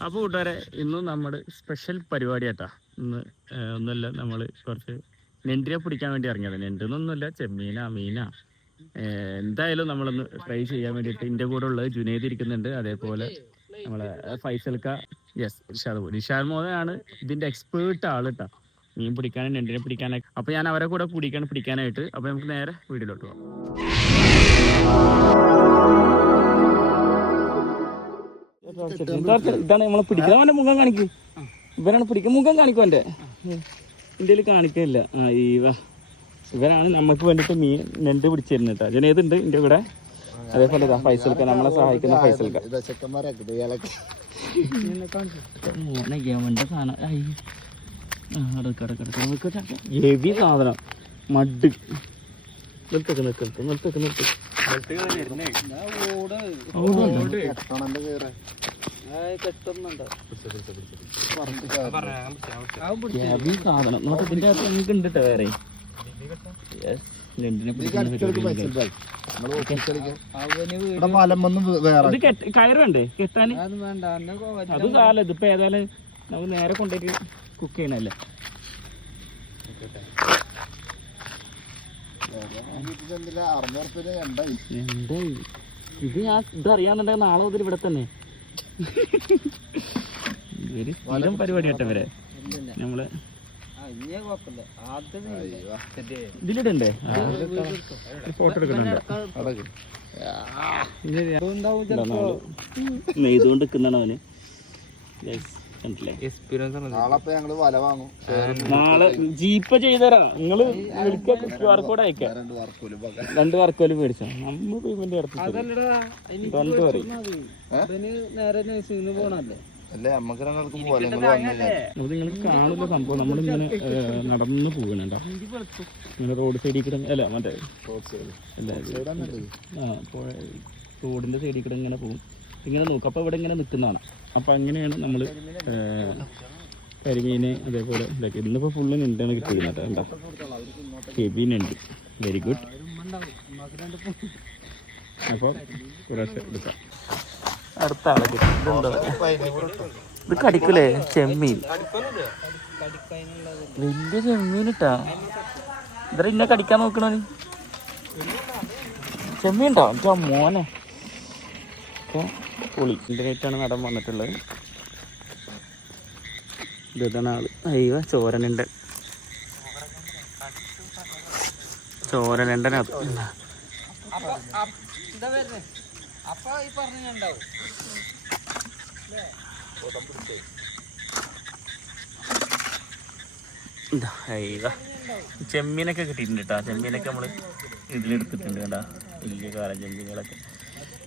അപ്പോൾ കൂട്ടുകാരെ ഇന്ന് നമ്മുടെ സ്പെഷ്യൽ പരിപാടിയാട്ടാ. ഇന്ന് ഒന്നല്ല നമ്മൾ കുറച്ച് നെണ്ടിനെ പിടിക്കാൻ വേണ്ടി ഇറങ്ങിയത്. നെണ്ടെന്നൊന്നുമില്ല ചെമ്മീന മീന. എന്തായാലും നമ്മളൊന്ന് ട്രൈ ചെയ്യാൻ വേണ്ടിയിട്ട് എന്റെ കൂടെ ഉള്ളത് ജുനേദ് ഇരിക്കുന്നുണ്ട്. അതേപോലെ നമ്മളെ ഫൈസൽക്ക യെസ് നിഷാദ് നിഷാദ് മോഹനാണ് ഇതിന്റെ എക്സ്പേർട്ട് ആൾ കേട്ടോ മീൻ പിടിക്കാനും നെണ്ടിനെ പിടിക്കാനൊക്കെ. അപ്പോൾ ഞാൻ അവരെ കൂടെ പിടിക്കാൻ പിടിക്കാനായിട്ട്. അപ്പോൾ നമുക്ക് നേരെ വീട്ടിലോട്ട് പോകാം ഇതാണ് നമ്മളെ പിടിക്കാൻ അവന്റെ മുഖം കാണിക്കും. ഇവരാണ് പിടിക്കാൻ മുഖം കാണിക്കും എന്റെ ഇന്ത്യയിൽ കാണിക്കില്ല ആ ഈവ ഇവരാണ് നമുക്ക് വേണ്ടിട്ട് മീൻ നെണ്ട് പിടിച്ചിരുന്നത് കേട്ടോ ജനേതുണ്ട് എന്റെ കൂടെ. അതേപോലെ ഇതാ ഫൈസൽക്ക നമ്മളെ സഹായിക്കുന്ന ഫൈസൽക്ക മോനെ യവന്റെ സാധനം. ഹെവി സാധനം. മഡ്. നിർത്തക്ക് നിർത്തക്ക് നിർത്തക്ക് നിർത്തക്ക് ഉണ്ട് വേറെ കയറുണ്ടേ. കെട്ടാന്. അത് കാലം ഇതിപ്പോ ഏതായാലും നമുക്ക് നേരെ കൊണ്ടേക്ക് കുക്ക് ചെയ്യണല്ലേ എന്തായി ഇത് ഞാൻ ഇത് അറിയാന്നുണ്ടെങ്കിൽ നാളെ മുതൽ ഇവിടെ തന്നെ. ഇവർ സ്ഥിരം പരിപാടി കേട്ടോ ഇവരെ നമ്മൾ ഇതിലിടണ്ടേ? ഫോട്ടോ എടുക്കണുണ്ട് നെയ്തുകൊണ്ട് നിൽക്കുന്നതാണ് അവന്. ഞങ്ങൾ വല വാങ്ങും. നാളെ ജീപ്പ് ചെയ്തരാ നിങ്ങൾ വിളിക്കുക ക്യു ആർ കോഡ് അയക്കാം. രണ്ട് വർക്കോൽ രണ്ട് വർക്കോലും മേടിച്ചോ. നമ്മൾ പേയ്മെന്റ് നിങ്ങൾക്ക് കാണില്ല സംഭവം നമ്മളിങ്ങനെ നടന്നു നടന്ന് പോകണണ്ട? ഇങ്ങനെ റോഡ് സൈഡിൽ കൂടെ അല്ല മറ്റേ റോഡിന്റെ സൈഡിൽ കൂടെ ഇങ്ങനെ പോകും. ഇങ്ങനെ നോക്കും. അപ്പോൾ ഇവിടെ ഇങ്ങനെ നിൽക്കുന്നതാണ് അപ്പോൾ അങ്ങനെയാണ് നമ്മൾ കരിമീന് അതേപോലെ ഇതൊക്കെ ഇന്നിപ്പോൾ ഫുള്ള് നിണ്ടാണ് കിട്ടിയിരുന്നത്. കണ്ടോ? കെബീനുണ്ട് നെണ്ട്. വെരി ഗുഡ് അപ്പോൾ കുറേശ്ശെ എടുക്കാം അടുത്ത കിട്ടി ഇത് കടിക്കൂലേ? ചെമ്മീൻ. വലിയ ചെമ്മീൻ ഇട്ടാ. ഇത്ര ഇന്നെ കടിക്കാൻ നോക്കണോ ചെമ്മീൻ ഉണ്ടോ? എന്റെ മോനെ. ഒക്കെ പൊളി ഇന്റർനെറ്റാണ് നടൻ വന്നിട്ടുള്ളത്. ഇത് ഇതാണ് ആൾ. അയ്യോ ചോരനുണ്ട് ചോരനുണ്ട്. ചെമ്മീനൊക്കെ കിട്ടിയിട്ടുണ്ട് കേട്ടോ. ചെമ്മീനൊക്കെ നമ്മൾ ഇതിലെടുത്തിട്ടുണ്ട് കേട്ടാ. വലിയ കാലം ചെമ്മീനുകളൊക്കെ.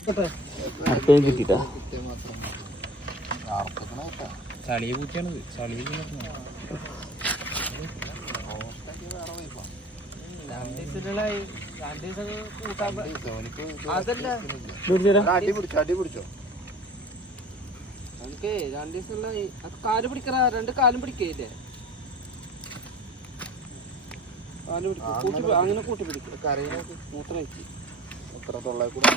അടുത്തേക്ക് കിട്ടിട്ടാ ചളിയെ പൂച്ചാണിത് ചളിയെ കാൽ പിടിക്കറ രണ്ട് കാലും പിടിക്കേ കാൽ പിടിക്കും. അങ്ങനെ കൂട്ടി പിടിക്കും. മൂത്രം എത്ര തൊള്ളേ കൂടെ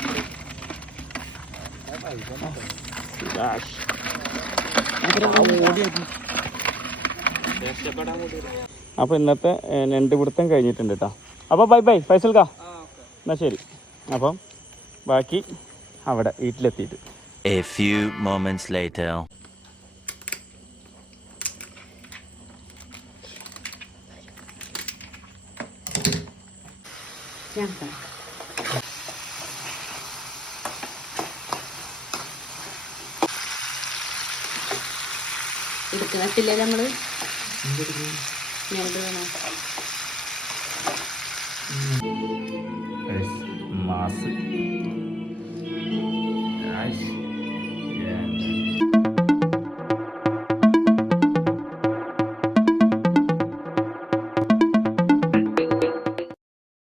അപ്പൊ ഇന്നത്തെ രണ്ട് പിടുത്തം കഴിഞ്ഞിട്ടുണ്ട് കേട്ടോ അപ്പൊ ബൈ ബൈ ഫൈസൽ ഫൈസൽക്കാ? എന്നാ ശരി. അപ്പം ബാക്കി അവിടെ വീട്ടിലെത്തിയിട്ട്. A few moments later. എടുക്കണത്തില്ലേ നമ്മൾ ഞണ്ട് വേണോ